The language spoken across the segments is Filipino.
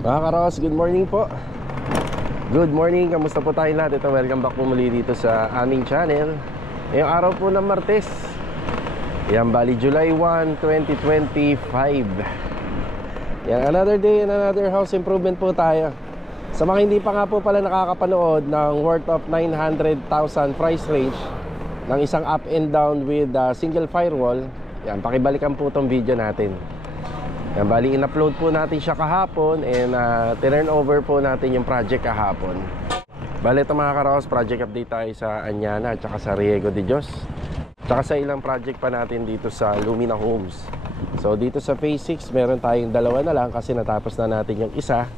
Mga karos, good morning po. Good morning, kamusta po tayo lahat? Ito, welcome back po muli dito sa aming channel. Ngayong araw po ng Martes. Yan, bali July 1, 2025. Yan, another day and another house improvement po tayo. Sa mga hindi pa nga po pala nakakapanood ng worth of 900,000 price range ng isang up and down with single firewall, yan, pakibalikan po itong video natin. Yan, bali in-upload po natin siya kahapon and turn over po natin yung project kahapon. Bali ito mga karos, project update tayo sa Anyana at saka sa Riego de Dios, tsaka sa ilang project pa natin dito sa Lumina Homes. So dito sa phase 6 meron tayong dalawa na lang kasi natapos na natin yung isa.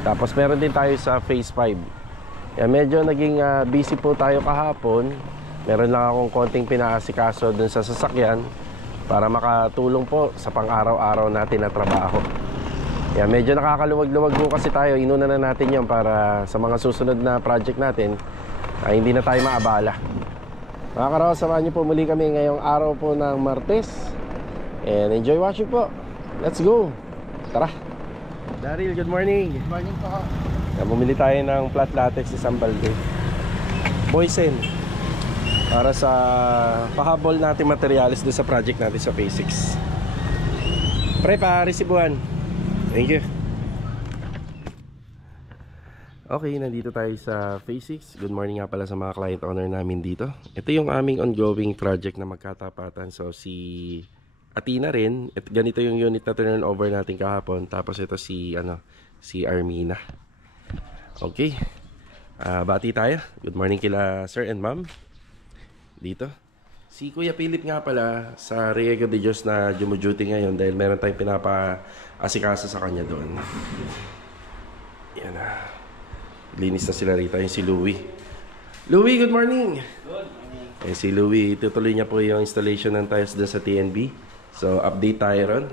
Tapos meron din tayo sa phase 5. Yan, medyo naging busy po tayo kahapon. Meron lang akong konting pinaasikaso dun sa sasakyan para makatulong po sa pang-araw-araw natin na trabaho. Yan, medyo nakakaluwag-luwag po kasi tayo. Inuna na natin yon para sa mga susunod na project natin ay hindi na tayo maabala. Mga karaw, samahan niyo po muli kami ngayong araw po ng Martes. And enjoy watching po. Let's go. Tara. Daryl, good morning. Good morning po. Yan, bumili tayo ng flat latex isang balde. Boysen. Para sa pahabol natin materials doon sa project natin sa phase 6. Pre, pa-resibuhan. Thank you. Okay, nandito tayo sa phase 6. Good morning nga pala sa mga client owner namin dito. Ito yung aming ongoing project na magkatapatan. So si Athena rin, ganito yung unit na turn over natin kahapon. Tapos ito si Armina. Okay, bati tayo. Good morning kila sir and ma'am dito. Si Kuya Philip nga pala sa Riego de Dios na jumuduty ngayon dahil meron tayong pinapa-asikasa sa kanya doon. Yan na. Linis na sila rito. Yung si Louie. Louie, good morning! Good morning. Eh, si Louie, tutuloy niya po yung installation ng tiles doon sa TNB. So, update tayo ron.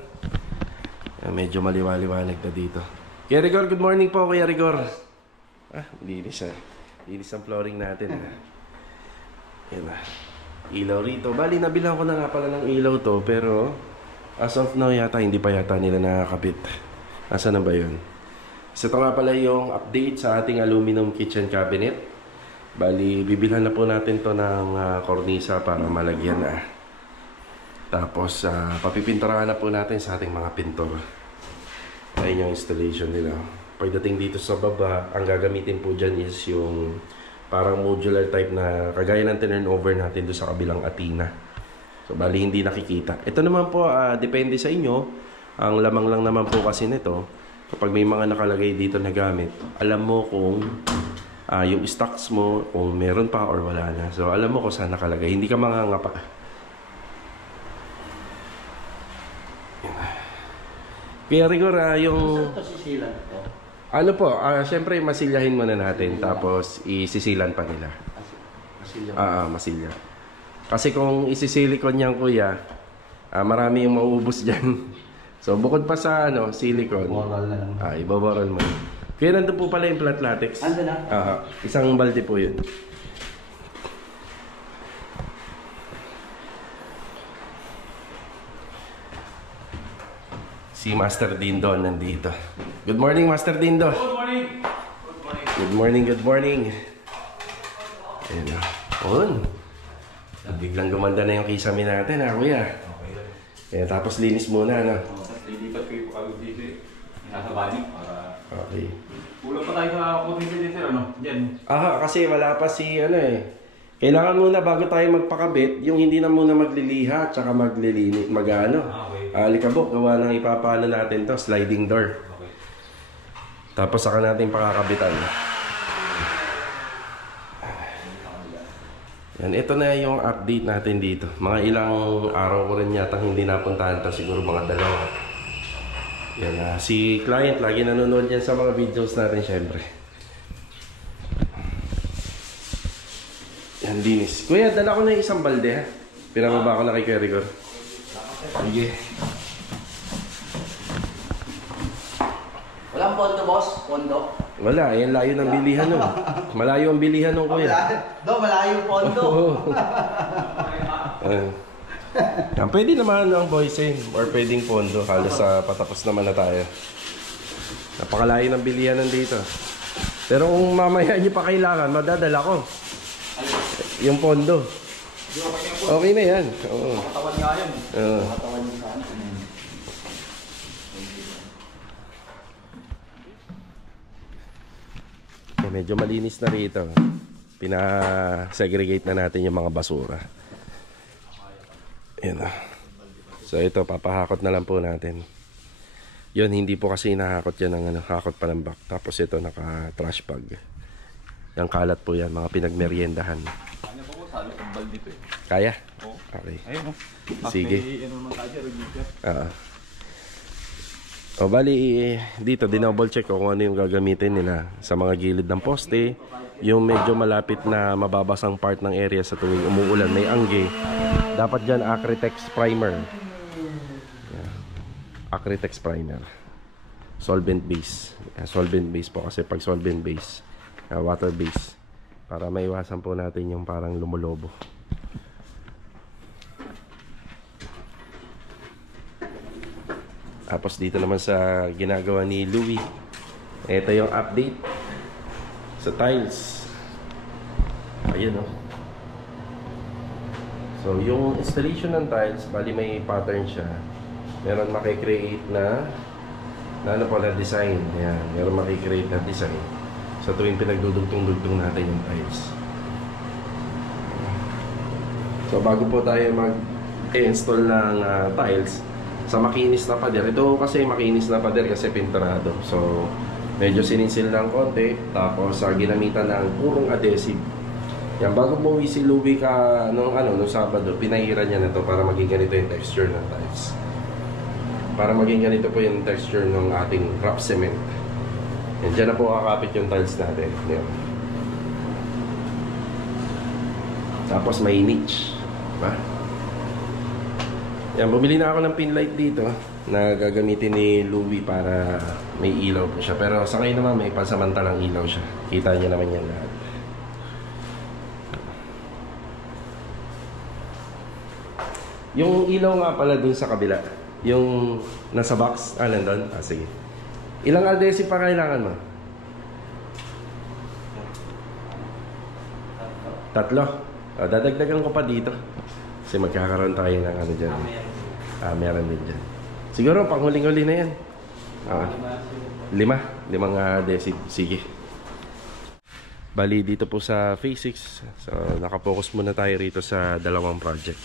Medyo maliwaliwanag na dito. Kuya Rigor, good morning po, Kuya Rigor. Linis ah. Linis ang flooring natin. Yan na. Ilaw rito. Bali, nabilang ko na nga pala ng ilaw to. Pero, as of now yata, hindi pa yata nila nakakabit. Asa na ba yun? So, ito nga pala yung update sa ating aluminum kitchen cabinet. Bali, bibilhan na po natin to ng kornisa para malagyan na. Tapos, papipinturahan na po natin sa ating mga pintor. Ayun yung installation nila. Pagdating dito sa baba, ang gagamitin po dyan is yung parang modular type na kagaya ng turnover natin doon sa kabilang Athena. So, bali hindi nakikita. Ito naman po, depende sa inyo. Ang lamang lang naman po kasi nito, kapag may mga nakalagay dito na gamit, alam mo kung yung stocks mo, kung meron pa or wala na. So, alam mo kung saan nakalagay. Hindi ka mangangapa. Kaya Rigor, yung ano po, syempre masilyahin muna natin tapos isisilan pa nila. Masilya. Kasi kung isisilikon niyan kuya, marami yung mauubos dyan. So bukod pa sa silicone, ibaboral mo. Kaya nandun po pala yung flat latex. Ando na? Isang balde po yun. Si Master Dindo nandito. Good morning, Master Dindo. Good morning. Good morning. Good morning, good morning. Ayan na. On. Biglang gumanda na yung kisame natin, kuya. Okay. Tapos linis muna, Tapos lilipat kayo po kami dito eh. Nasa balik para... Okay. Kulang pa tayo sa kutin dito, Diyan. Kasi wala pa si Kailangan muna bago tayo magpakabit, yung hindi na muna magliliha, tsaka maglilinis, Okay. Alikabok, gawa ng ipapano natin to, sliding door. Okay. Tapos saka natin pakakabitan. Yan, ito na yung update natin dito. Mga ilang araw ko rin yata hindi napuntahan to, siguro mga 2. Yan, si client lagi nanonood yan sa mga videos natin syempre. Yan, linis. Kuya, dala ko na yung isang balde ha. Pinababa ko na kay Kuya Rigor. Sige. Walang pondo, boss? Pondo? Wala, yan layo ng bilihan nun. Malayo ang bilihan nun, kuya. Malayo yung pondo. Pwede naman ang boysen or pwedeng pondo. Halos patapos naman na tayo. Napakalayo ng bilihan nandito. Pero kung mamaya nyo pa kailangan, madadala ko. Yung pondo. Okay na yan. Oo. Katawan nga yun. Oo. Katawan yung saan. Medyo malinis na rito. Pina-segregate na natin yung mga basura. Ayan o. So ito, papahakot na lang po natin. Yun, hindi po kasi nahakot yan ng hakot pa ng back. Tapos ito, naka-trash bag. Yung kalat po yan, mga pinagmeriendahan. Kanya po ko, salo ng balde ko eh. Kaya? Oo. Okay. Ayun o. Sige. Ano naman tayo, register. O bali, dito dinouble check ko kung ano yung gagamitin nila sa mga gilid ng poste. Yung medyo malapit na mababasang part ng area sa tuwing umuulan, may angge. Dapat dyan Acrytex primer. Yeah. Acrytex primer. Solvent base. Solvent base po kasi pag solvent base, water base. Para maiwasan po natin yung parang lumulobo. Tapos dito naman sa ginagawa ni Louie, ito yung update sa tiles. Ayun o. So yung installation ng tiles, bali may pattern siya. Meron makikreate na ano po na design. Ayan, meron makikreate na design sa tuwing pinagdudugtong-dugtong natin yung tiles. So bago po tayo mag-install ng tiles sa makinis na pader. Ito kasi makinis na pader kasi pinturado. So medyo sininsil ng konti. Tapos ginamitan ng purong adhesive. Yan, bago umuwi si Louie nung Sabado, pinahiran niya na to para maging ganito yung texture ng tiles. Para maging ganito po yung texture ng ating wrap cement. Yan, dyan na po kakapit yung tiles natin. Yan. Tapos may niche. Diba? Yan, bumili na ako ng pin light dito na gagamitin ni Louie para may ilaw po siya. Pero sa ngayon naman may pansamantalang ilaw siya. Kita niyo naman yan lahat. Yung ilaw nga pala dun sa kabila, yung nasa box, nandun? Sige. Ilang adhesive pa kailangan mo? 3. Dadagdagan ko pa dito. Kasi magkakaroon tayo ng ano dyan. Meron din dyan. Siguro pang huling-huli na yan. 5 adhesive. Sige. Bali dito po sa Phase 6. So nakapokus muna tayo rito sa dalawang project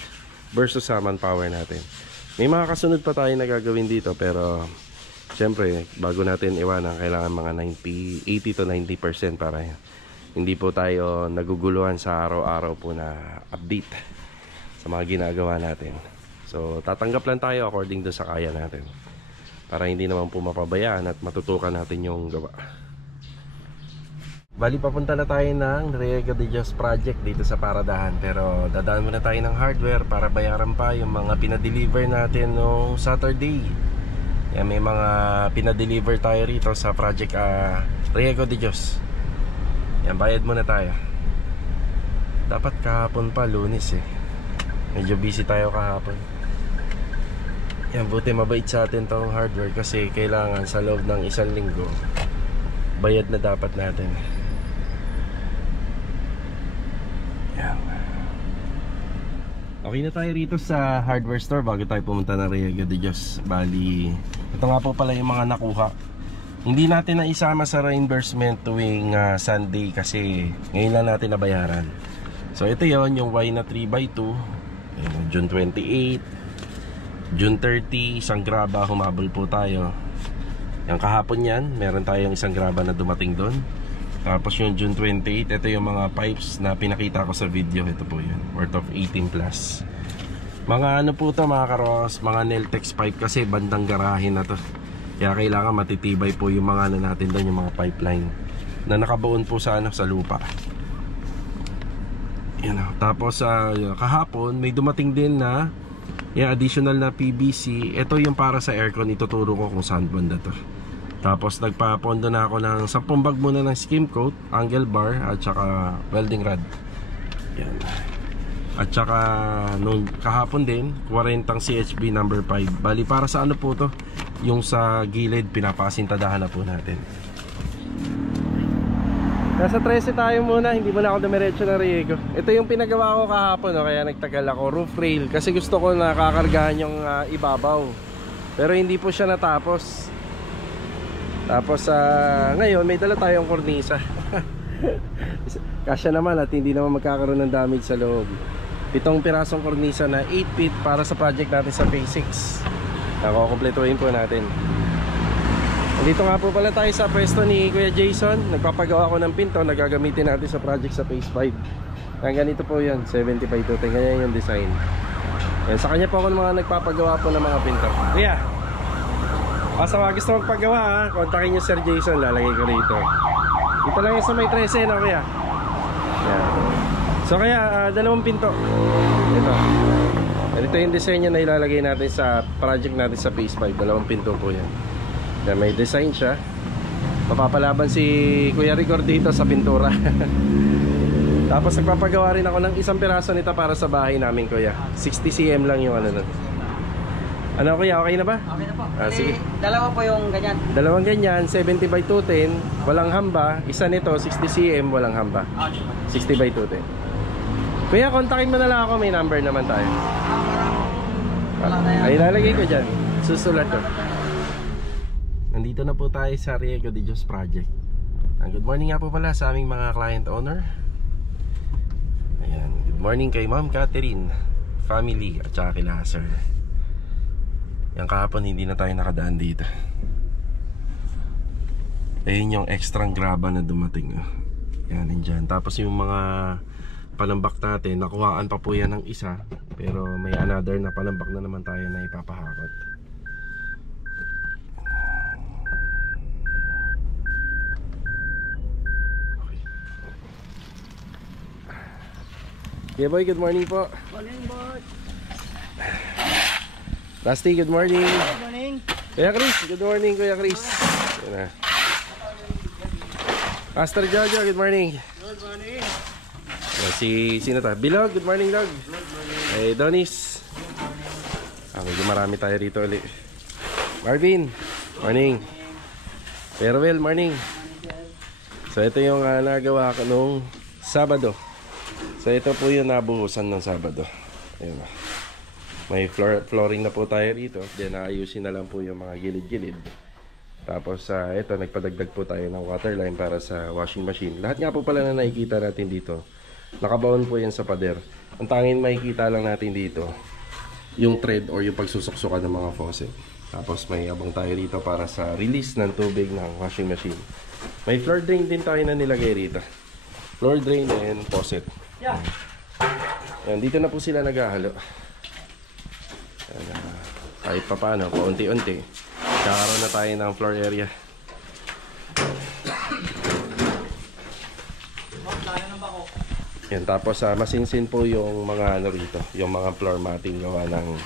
versus sa manpower natin. May mga kasunod pa tayo na gagawin dito, pero syempre bago natin iwanan, kailangan mga 80 to 90% para hindi po tayo naguguluhan sa araw-araw po na update sa mga ginagawa natin. So tatanggap lang tayo according to sa kaya natin, para hindi naman po mapabayaan at matutukan natin yung gawa. Bali papunta na tayo ng Riego de Dios project dito sa Paradahan. Pero dadaan muna tayo ng hardware para bayaran pa yung mga pinadeliver natin nung Saturday. Yan, may mga pinadeliver tayo rito sa project Riego de Dios. Yan, bayad muna tayo. Dapat kahapon pa, Lunes eh. Medyo busy tayo kahapon. Yan, buti mabait sa atin tong hardware kasi kailangan sa loob ng 1 linggo bayad na dapat natin. Yan. Okay na tayo rito sa hardware store bago tayo pumunta ng Riego de Dios. Bali, ito nga po pala yung mga nakuha. Hindi natin na isama sa reimbursement tuwing Sunday kasi ngayon lang natin nabayaran. So ito yon, yung Y na 3x2, June 28, June 30, isang graba humabol po tayo. Yung kahapon yan, meron tayong isang graba na dumating doon. Tapos yung June 28, ito yung mga pipes na pinakita ko sa video. Ito po yun, worth of 18 plus. Mga ano po to mga karos, mga Neltex pipe kasi bandang garahe na to. Kaya kailangan matitibay po yung mga ano natin doon, yung mga pipeline na nakabaon po sa sa lupa. Yan. Tapos kahapon may dumating din na yung additional na PVC. Ito yung para sa aircon, ituturo ko kung saan banda to. Tapos nagpapondo na ako ng 10 bag muna ng skim coat, angle bar at saka welding rod. Yan. At saka nung kahapon din 40 CHB number 5. Bali para sa ano po to? Yung sa gilid, pinapasintadahan na po natin. Nasa 13 tayo muna, hindi muna ako dumiretso ng Riego. Ito yung pinagawa ko kahapon, no? Kaya nagtagal ako. Roof rail, kasi gusto ko nakakargahan yung ibabaw. Pero hindi po siya natapos. Tapos ngayon may dala tayong kornisa. Kasya naman at hindi naman magkakaroon ng damage sa loob. 7 pirasong kornisa na 8 feet para sa project natin sa phase 6. Nakukumpletuhin po natin. Dito nga po pala tayo sa pwesto ni Kuya Jason. Nagpapagawa ko ng pinto na gagamitin natin sa project sa phase 5. Ang ganito po yun, 75 to 10. Ganyan yung design. Yan, sa kanya po ako mga nagpapagawa po ng mga pinto. Kuya, sa mga gusto magpagawa ha, kontakin nyo Sir Jason, lalagay ko rito. Ito lang yung sa may 13, no Kuya? Yan. So kaya, 2 pinto. Ito. Ito yung design na ilalagay natin sa project natin sa phase 5. 2 pinto po yan. Yan, may design siya. Mapapalaban si Kuya Rigor dito sa pintura. Tapos nagpapagawa rin ako ng 1 piraso nito para sa bahay namin, Kuya. 60 cm lang yung ano nun. Ano Kuya, okay na ba? Okay na po. Sige. Dalawa po yung ganyan. 2 ganyan, 70 by 210, walang hamba. Isa nito, 60 cm, walang hamba. 60 by 210. Kuya, kontakin mo na lang ako, may number naman tayo. Wala na yan. Ay, lalagay ko dyan. Susulat ko. Nandito na po tayo sa Riego de Dios Project. Good morning nga po pala sa aming mga client owner. Ayan, good morning kay Ma'am Catherine, family, at saka kila Sir. Yan, kahapon hindi na tayo nakadaan dito. Ayun yung extra graba na dumating. Yan, nandyan. Tapos yung mga palambak natin, nakuhaan pa po yan ng isa. Pero may another na palambak na naman tayo na ipapahakot. Okay boy, good morning po. Morning, boy. Rusty, good morning. Good morning. Kuya Chris, good morning Kuya Chris. Yan na. Pastor Jojo, good morning. Good morning. Sino ta? Bilog, good morning Log. Good morning. Hey Donis. Medyo marami tayo rito ulit. Marvin, morning. Farewell, morning. So ito yung nagawa ko nung Sabado. So ito po yung nabuhusan ng Sabado. Ayun na. May flooring na po tayo rito. Then ayusin na lang po yung mga gilid-gilid. Tapos ito, nagpadagdag po tayo ng water line para sa washing machine. Lahat nga po pala na nakikita natin dito, nakabaon po yan sa pader. Ang tanging makikita lang natin dito, yung thread or yung pagsusuksukan ng mga faucet. Tapos may abang tayo rito para sa release ng tubig ng washing machine. May floor drain din tayo na nilagay rito. Floor drain and faucet. Yeah. Yan, dito na po sila naghahalo. Kahit pa paano, paunti-unti kakaroon na tayo ng floor area. Yan, tapos masinsin po yung mga ano rito, yung mga floor matting gawa ng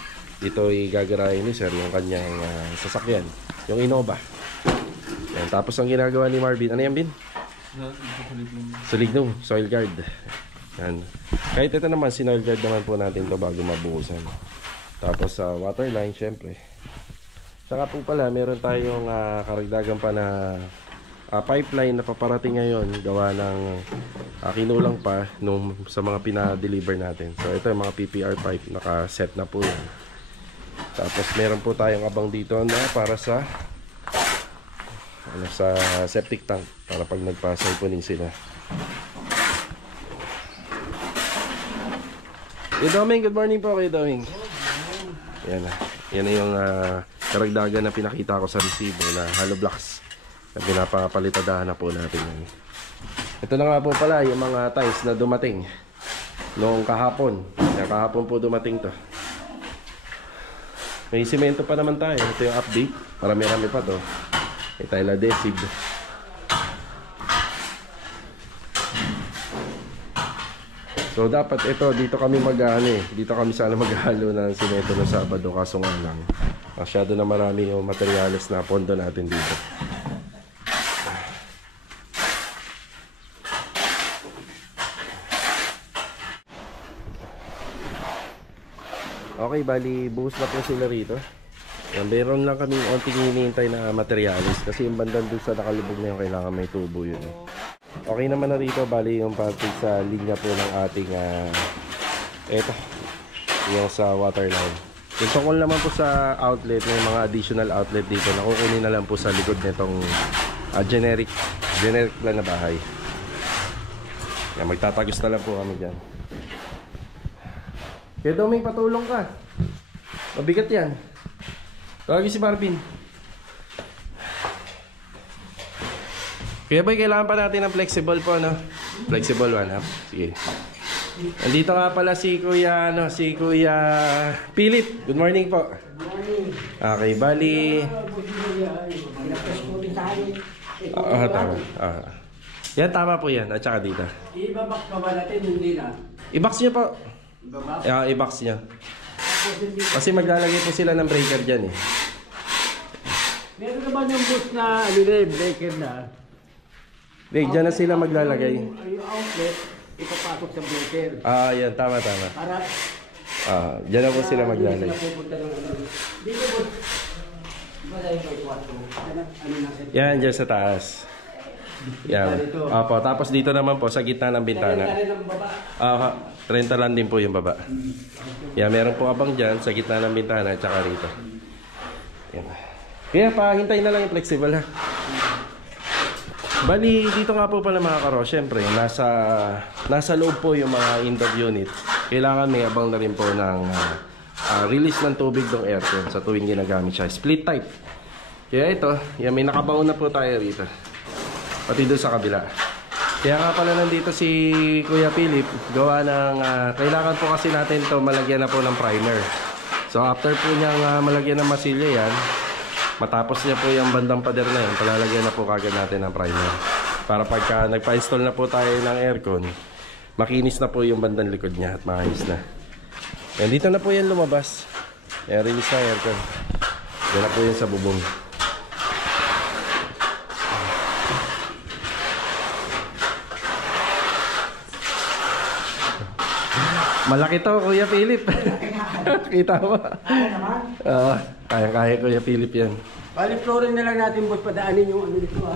dito igagarahin ni Sir yung kanyang sasakyan, yung Innova. Yan, tapos ang ginagawa ni Marvin, ano yan Bin? Sulignum, soil guard. Yan. Kahit ito naman, sinoil guard naman po natin to bago mabuhusan. Tapos sa water line, syempre. Saka po pala, meron tayong karagdagan pa na pipeline na paparating ngayon. Gawa ng kinulang pa nung, sa mga pina-deliver natin. So ito yung mga PPR pipe, naka-set na po yan. Tapos meron po tayong abang dito na para sa sa septic tank. Para pag nagpa-siponing sila. Kuya Doming, good morning po Kuya Doming. Yan na. Yan na yung karagdagan na pinakita ko sa resibo na hollow blocks na pinapapalitadahan na po natin. Ito na nga po pala yung mga tiles na dumating noong kahapon. Yan, kahapon po dumating to. May simento pa naman tayo. Ito yung update. Marami-rami pa to. May tile adhesive. So dapat ito, dito kami dito kami sana maghalo ng simento ng Sabado, kaso nga lang masyado na marami yung materyales na pondo natin dito. Okay, bali buhos na po sila rito. Yan, meron lang kaming onting hinihintay na materialis kasi yung bandang dun sa nakalubog na yung kailangan may tubo yun. Okay naman na rito, bali yung parte sa linya po ng ating eto, yung sa water line. Yung tungkol naman po sa outlet, may mga additional outlet dito na kukunin na lang po sa likod nitong generic plan na bahay. Yan, magtatagos na lang po kami dyan. Kaya Doming, patulong ka. Mabigat yan. Tawagin si Marvin. Kaya boy, kailangan pa natin ng flexible po, no? Flexible one, ha? Sige. Nandito nga pala si Kuya, si Kuya Philip. Good morning po. Good morning. Okay, bali. Tama. Yan, tama po yan. At saka dito. I-box pa ba natin? Hindi na. I-box nyo po. I-box? I-box nyo. Kasi maglalagay po sila ng breaker dyan eh. Meron naman yung bus na breaker na. Dyan na sila maglalagay. Yung outlet, ipapasok sa breaker. Yan. Tama. Para Dyan na po sila maglalagay. dito bus. Iba tayo kay 4. Yan, dyan sa taas. Yan. Opo, tapos dito naman po sa gitna ng bintana. 30 lang din po yung baba. Yan, meron po abang dyan sa gitna ng bintana at saka rito. Yan. Kaya pahintay na lang yung flexible, ha. Bali, dito nga po pala mga karo, syempre, nasa loob po yung mga indoor unit. Kailangan may abang na rin po ng release ng tubig ng aircon sa tuwing ginagamit siya. Split type. Kaya ito, yan, may nakabaon na po tayo rito. Pati doon sa kabila. Kaya nga pala nandito si Kuya Philip, gawa ng, kailangan po kasi natin to malagyan na po ng primer. So after po niyang malagyan ng masilya yan, matapos niya po yung bandang pader na yan, palalagyan na po kagad natin ng primer. Para pagka nagpa-install na po tayo ng aircon, makinis na po yung bandang likod niya at maayos na. Yan, dito na po yan lumabas. Yan, release na aircon. Yan na po yan sa bubong. Malaki to, Kuya Philip. Kita mo? Kaya naman. Kaya Kuya Philip yan. Bali, flooring na lang natin boss, padaanin yung ano dito ha.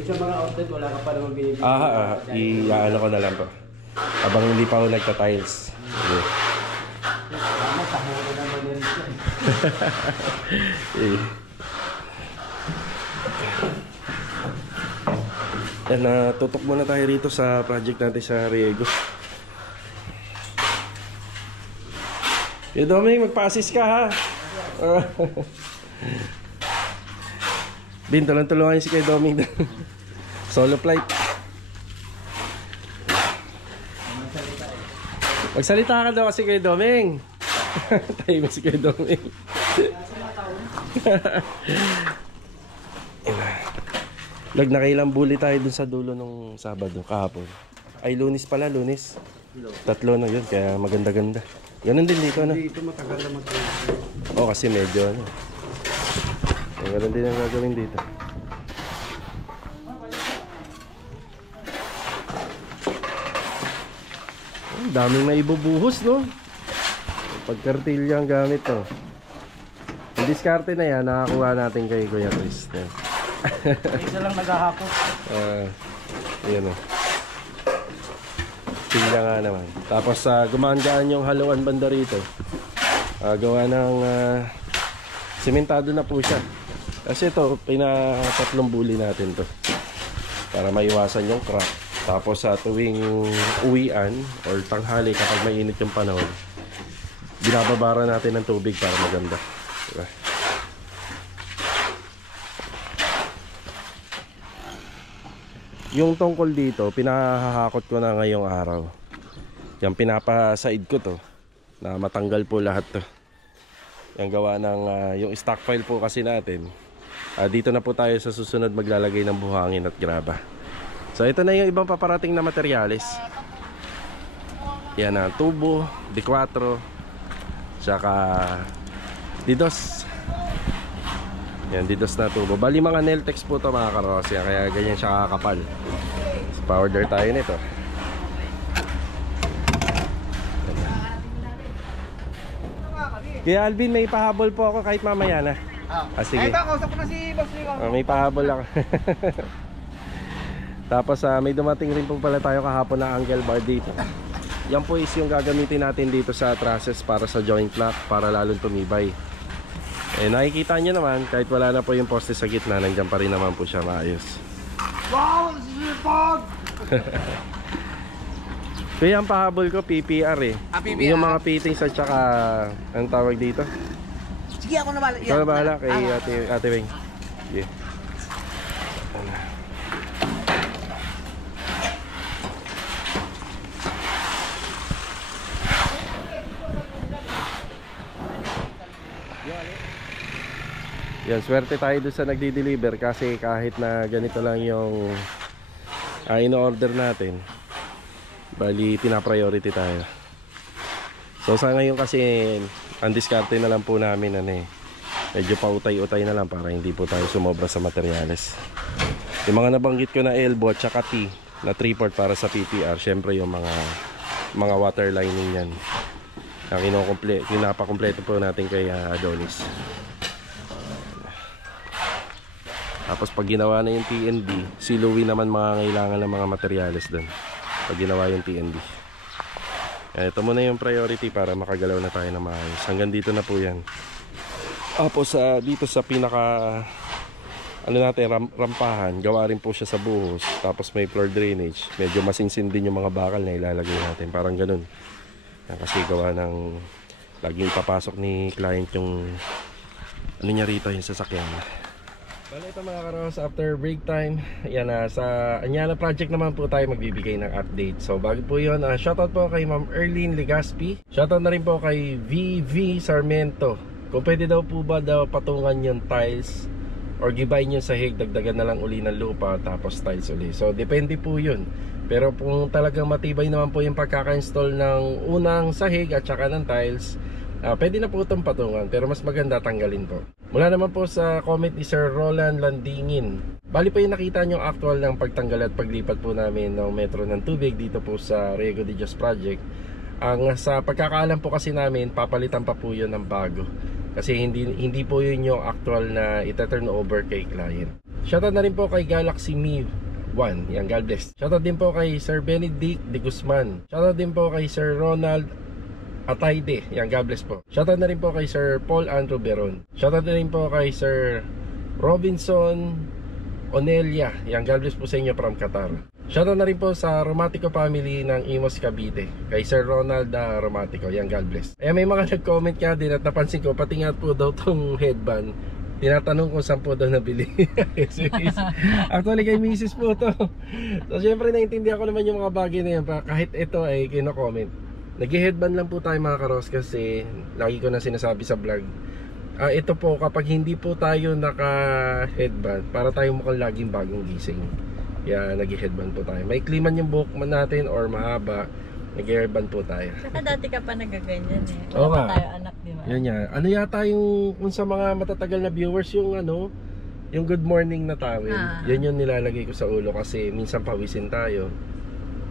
Yung sa mga outlet, wala ka pa naman binibigay. I-ano ko na lang po. Habang hindi pa ako nagta-tiles. Okay. Tama, taho na naman yan. Yan, tutok muna tayo rito sa project natin sa Riego. Doming, magpa-assist ka ha. Bin, tulungan si kay Doming. Solo flight. Magsalita ka daw kasi kay Doming. Tayo mo si kay Doming. Nakailang buli tayo dun sa dulo nung Sabado, kahapon. Ay, Lunes pala, Lunes. 3 na yun, kaya maganda-ganda. Ganun din dito, ano? Dito matagal na mag-training. Kasi medyo, ano. Ganun din ang gagawin dito. Daming maibubuhos, no? Pagkartilya ang gamit, no? Yung diskarte na yan, nakakuha natin kay Kuya Chris. Isa lang naghahakot. Yan, no? Tilya nga naman. Tapos gumaan-gaan yung haluan banda rito. Gawa ng simentado na po siya. Kasi ito, pinatatlong buli natin to para maiwasan yung crack. Tapos sa tuwing uwian or tanghali kapag mainit yung panahon, binababara natin ng tubig para maganda. Diba? Yung tungkol dito, pinahahakot ko na ngayong araw. Yung pinapasaid ko to, na matanggal po lahat to. Yung gawa ng, yung stockpile po kasi natin. Dito na po tayo sa susunod maglalagay ng buhangin at graba. So ito na yung ibang paparating na materyales. Yan ang tubo, D4, tsaka D2. Yan, D2 na tubo. Bali mga Neltex po to mga karos. Yan, kaya ganyan siya kakapal. Powder tayo nito. Kaya Alvin, may pahabol po ako kahit mamaya na. Sige. Ito, kausap ko na si Boss Rico. May pahabol ako. Tapos may dumating rin po pala tayo kahapon na angle bar dito. Yan po is yung gagamitin natin dito sa trusses para sa joint lock, para lalong tumibay. Nakikita nyo naman, kahit wala na po yung poste sa gitna, nandiyan pa rin naman po siya maayos. Wow, sipag! Kaya ang pahabol ko, PPR eh. PPR. Yung mga fittings at saka, anong tawag dito? Sige, ako na bahala. Ikaw na bahala kay Ate Weng. Sige. Yan, swerte tayo doon sa nagdi-deliver kasi kahit na ganito lang yung ino-order natin, bali pina-priority tayo. So sa ngayon kasi ang diskarte na lang po namin medyo pautay-utay na lang para hindi po tayo sumobra sa materyales. Yung mga nabanggit ko na elbow at saka T na 3/4 para sa PPR, syempre yung mga water lining yan na pinapakompleto po natin kay Adonis. Tapos pag ginawa na yung TNB, si Louie naman mangangailangan ng mga materyales doon pag ginawa yung TNB. Ito muna yung priority para makagalaw na tayo na maayos. Hanggang dito na po yan. Tapos dito sa pinaka rampahan, gawa rin po siya sa buhos. Tapos may floor drainage. Medyo masinsin din yung mga bakal na ilalagay natin. Parang ganun. Kasi gawa ng laging papasok ni client yung niya rito, yung sasakyan. Bale, ito mga karos, after break time, yan sa Anyana project naman po tayo magbibigay ng update. So bago po yun, shoutout po kay Ma'am Erlene Legaspi. Shoutout na rin po kay VV Sarmiento. Kung pwede daw po ba patungan yung tiles or gibay nyo sahig, dagdagan na lang uli ng lupa tapos tiles uli. So depende po yun. Pero kung talagang matibay naman po yung pagkaka-install ng unang sahig at saka ng tiles, pwede na po itong patungan, pero mas maganda tanggalin po. Mula naman po sa comment ni Sir Roland Landingin. Bali po yung nakita nyo actual ng pagtanggal at paglipat po namin ng metro ng tubig dito po sa Riego de Dios Project. Sa pagkakaalam po kasi namin, papalitan pa po yun ng bago. Kasi hindi po yun yung actual na ita-turn over kay client. Shoutout na rin po kay Galaxy Me 1. Yan, God bless. Shoutout din po kay Sir Benedict de Guzman. Shoutout din po kay Sir Ronald Atayde, yan, God bless po. Shoutout na rin po kay Sir Paul Andrew Beron. Shoutout na rin po kay Sir Robinson Onelia, yan, God bless po sa inyo from Qatar. Shoutout na rin po sa Romantico family ng Imos Cavite, kay Sir Ronald Romantico, yan, God bless. May mga nag-comment nga din at napansin ko, pati nga po daw tong headband, tinatanong kung saan po daw nabili. Actually kay Mrs. po to. So syempre naiintindihan ko naman yung mga bagay na yan, kahit ito ay kino-comment. Nag-headband lang po tayo mga karos kasi lagi ko na sinasabi sa vlog, ito po kapag hindi po tayo naka-headband, para tayo mukhang laging bagong gising. Kaya nag-headband po tayo. May kliman yung buhok man natin or mahaba, nag-headband po tayo. Saka dati ka pa nagaganyan eh. Oo Wala nga. pa tayo anak, di ba? Yan yan. Ano yata yung kung sa mga matatagal na viewers yung yung good morning na tawin. Yan yung nilalagay ko sa ulo kasi minsan pawisin tayo.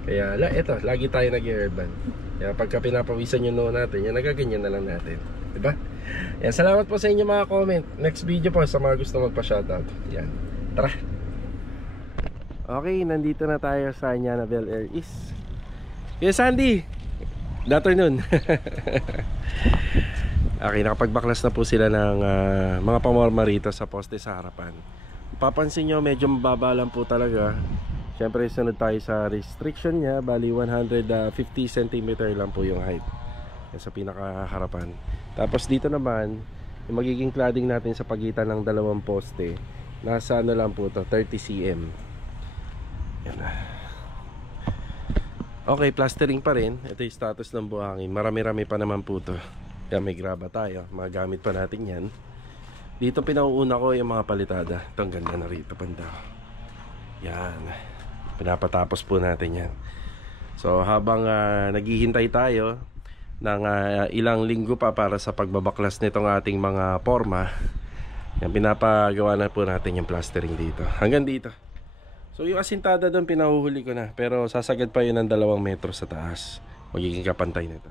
Kaya eto, lagi tayo nag-headband. Kaya pagka pinapawisan yung noo natin, yan, nagaganyan na lang natin, diba? Yan, salamat po sa inyo mga comment. Next video po sa mga gusto magpa-shoutout. Yan, tara. Okay, nandito na tayo sa Anyana Bel Air East. Yes, Sandy, good afternoon. Okay, nakapagbaklas na po sila ng mga pamorma rito sa poste sa harapan. Papansin nyo, medyo mababa lang po talaga. Siyempre sunod tayo sa restriction niya. Bali 150 cm lang po yung height. Yan sa pinakaharapan. Tapos dito naman, yung magiging cladding natin sa pagitan ng dalawang poste, nasa lang po to, 30 cm. Yan na. Okay, plastering pa rin. Ito yung status ng buhangin. Marami-rami pa naman po to. Yan, may graba tayo. Magamit pa natin yan. Dito pinauuna ko yung mga palitada. Ito ang ganda na rito, banda. Yan. Pinapatapos po natin yan. So habang naghihintay tayo ng ilang linggo pa para sa pagbabaklas nitong ating mga forma, yan, pinapagawa na po natin yung plastering dito. Hanggang dito. So yung asintada doon pinahuhuli ko na, pero sasagad pa yun ng 2 metro sa taas. Magiging kapantay nito.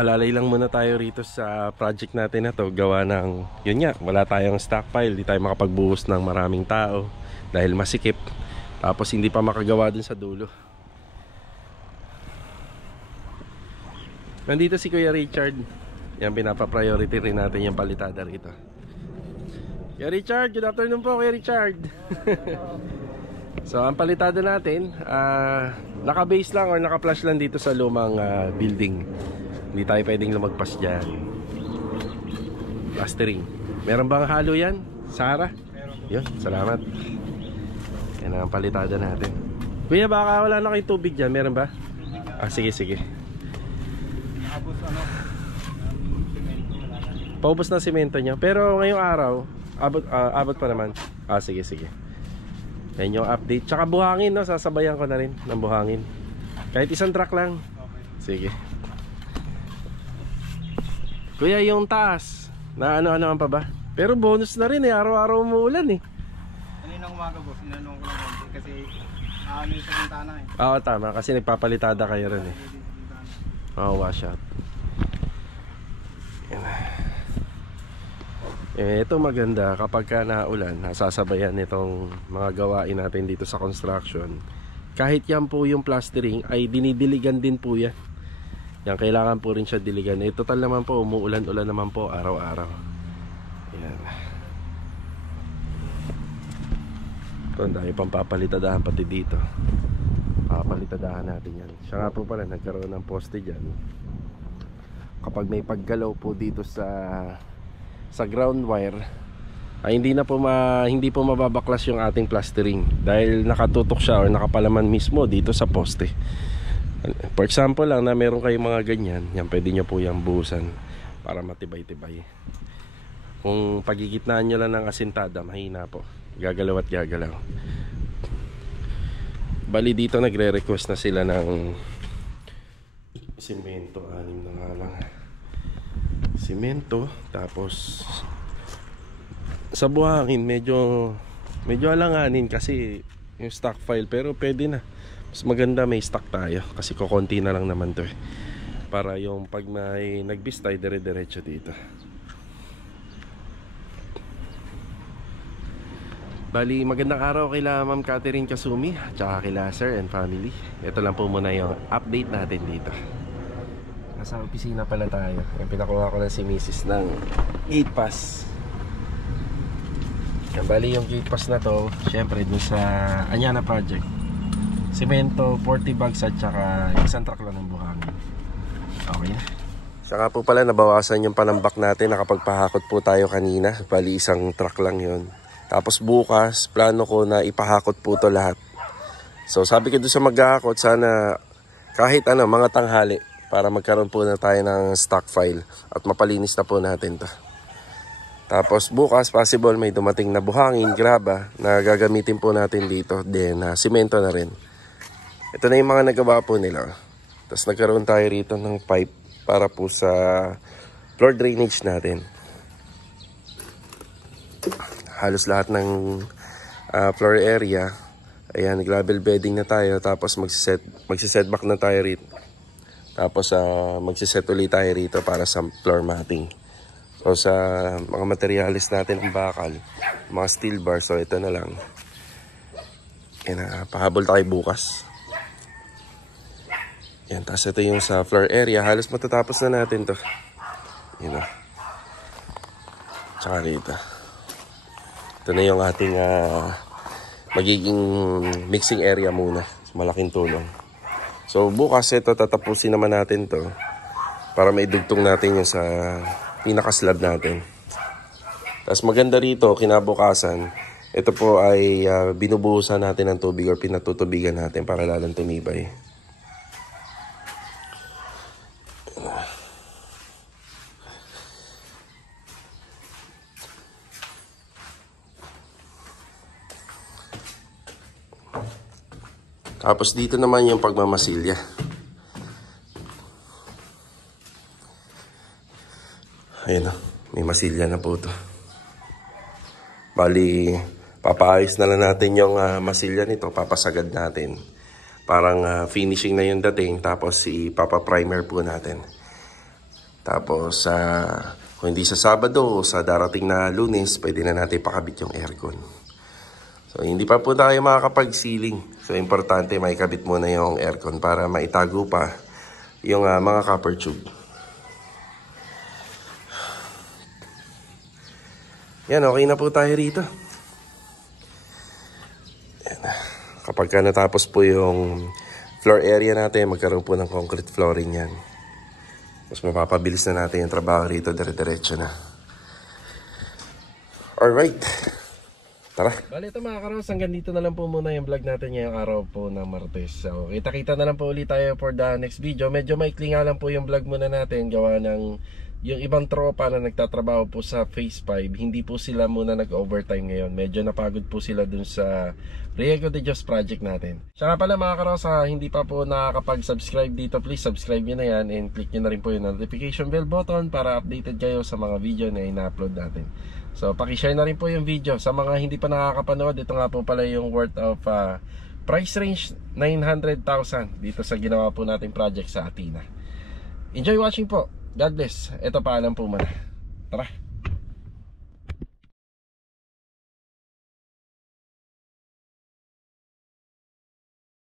Alalay lang muna tayo rito sa project natin na to. Gawa ng, yun nga, wala tayong stockpile. Di tayo makapagbuhos ng maraming tao dahil masikip. Tapos hindi pa makagawa dun sa dulo. Nandito si Kuya Richard. Yan, pinapa-priority rin natin yung palitada rito. Kuya Richard, good afternoon po Kuya Richard. So ang palitada natin, naka-base lang or naka-flash lang dito sa lumang building. Hindi tayo pwedeng lumagpas dyan. Plastering. Meron bang halo yan? Sara? Yun, salamat. Yan ang palitada natin. Kuya, baka wala na kayong tubig dyan. Meron ba? Sige, sige. Paubos na simento nyo. Pero ngayong araw, abot pa naman. Sige, sige. Yan yung update. Tsaka buhangin, no? Sasabayan ko na rin ng buhangin. Kahit isang truck lang. Sige. Kuya, yung taas na ano-ano pa ba? Pero bonus na rin eh, araw-araw umuulan eh. Kaninang umaga boss, inanong ko lang kasi ano yung sa bintana eh. Oo, tama, kasi nagpapalitada kayo rin eh. Wash out. Ito maganda kapag ka naulan, nasasabayan itong mga gawain natin dito sa construction. Kahit yan po yung plastering ay dinidiligan din po yan. Yan, kailangan po rin siya diligan. Total naman po, umuulan-ulan naman po araw-araw. Yan. Ito, ang dami pang papalitadahan pati dito. Papalitadahan natin yan. Siya nga po pala, nagkaroon ng poste dyan. Kapag may paggalaw po dito sa ground wire, ay hindi po mababaklas yung ating plastering dahil nakatutok siya or nakapalaman mismo dito sa poste. For example lang na meron kayong mga ganyan, yan pwede nyo po yung buhusan para matibay-tibay. Kung pagigitnaan nyo lang ng asintada, mahina po, gagalaw at gagalaw. Bali dito nagre-request na sila ng simento, 6 na nga lang simento. Tapos sa buhangin medyo alanganin kasi yung stock file, pero pwede na. Mas maganda may stock tayo kasi kukonti na lang naman to eh, para yung pag may nagbistay dire-diretso dito. Bali, magandang araw kila Ma'am Catherine Kasumi at saka kila Sir and family. Ito lang po muna yung update natin dito. Nasa opisina pala tayo. Yung pinakuha ko na si Mrs. ng gate pass. Yan, bali yung gate pass na to, syempre dun sa Anyana project. Semento, 40 bags at saka isang truck lang ng buhangin. Okay na. Saka po pala nabawasan yung panambak natin. Nakapagpahakot po tayo kanina. Bali isang truck lang yun. Tapos bukas, plano ko na ipahakot po to lahat. So sabi ko doon sa maghahakot, sana kahit mga tanghali para magkaroon po na tayo ng stock file at mapalinis na po natin to. Tapos bukas, possible may dumating na buhangin, graba na gagamitin po natin dito. Then simento na rin. Ito na yung mga nagawa po nila. Tapos nagkaroon tayo rito ng pipe para po sa floor drainage natin. Halos lahat ng floor area. Ayan, gravel bedding na tayo. Tapos magsisetback na tayo rito. Tapos magsiset ulit tayo rito para sa floor matting. So sa mga materialis natin ang bakal, mga steel bar. So ito na lang. Ayan, pahabol tayo bukas. Yan, tapos ito yung sa floor area. Halos matatapos na natin to. Yun o. Tsaka rito. Ito na yung ating magiging mixing area muna. Malaking tulong. So bukas ito, tatapusin naman natin to para maidugtong natin yung sa pinaka-slab natin. Tapos maganda rito, kinabukasan, ito po ay binubuhusan natin ng tubig or pinatutubigan natin para lalong tumibay. Tapos dito naman yung pagmamasilya. Ayun o, may masilya na po ito. Bali, papaayos na lang natin yung masilya nito, papasagad natin. Parang finishing na yung dating, tapos ipapa-primer po natin. Tapos kung hindi sa Sabado o sa darating na Lunes, pwede na natin pakabit yung aircon. So hindi pa po tayo makakapag-ceiling. So importante may kabit muna yung aircon para maitago pa yung mga copper tube. Yan, okay na po tayo rito. Yan. Kapag natapos po yung floor area natin, magkaroon po ng concrete flooring yan. Mas mapapabilis na natin yung trabaho rito, dire-diretso na. Alright. Tara. Bale ito mga karos, hanggang dito na lang po muna yung vlog natin ngayong araw po ng Martes. So kita-kita na lang po ulit tayo for the next video. Medyo maikli nga lang po yung vlog muna natin, gawa ng yung ibang tropa na nagtatrabaho po sa Phase 5, hindi po sila muna nag-overtime ngayon. Medyo napagod po sila dun sa Riego de Dios project natin. Siya nga pala mga karos, hindi pa po nakakapag-subscribe dito, please subscribe nyo na yan and click nyo na rin po yung notification bell button para updated kayo sa mga video na ina-upload natin. So pakishare na rin po yung video. Sa mga hindi pa nakakapanood, ito nga po pala yung worth of price range 900,000 dito sa ginawa po nating project sa Athena. Enjoy watching po. God bless. Ito paalam po muna. Tara.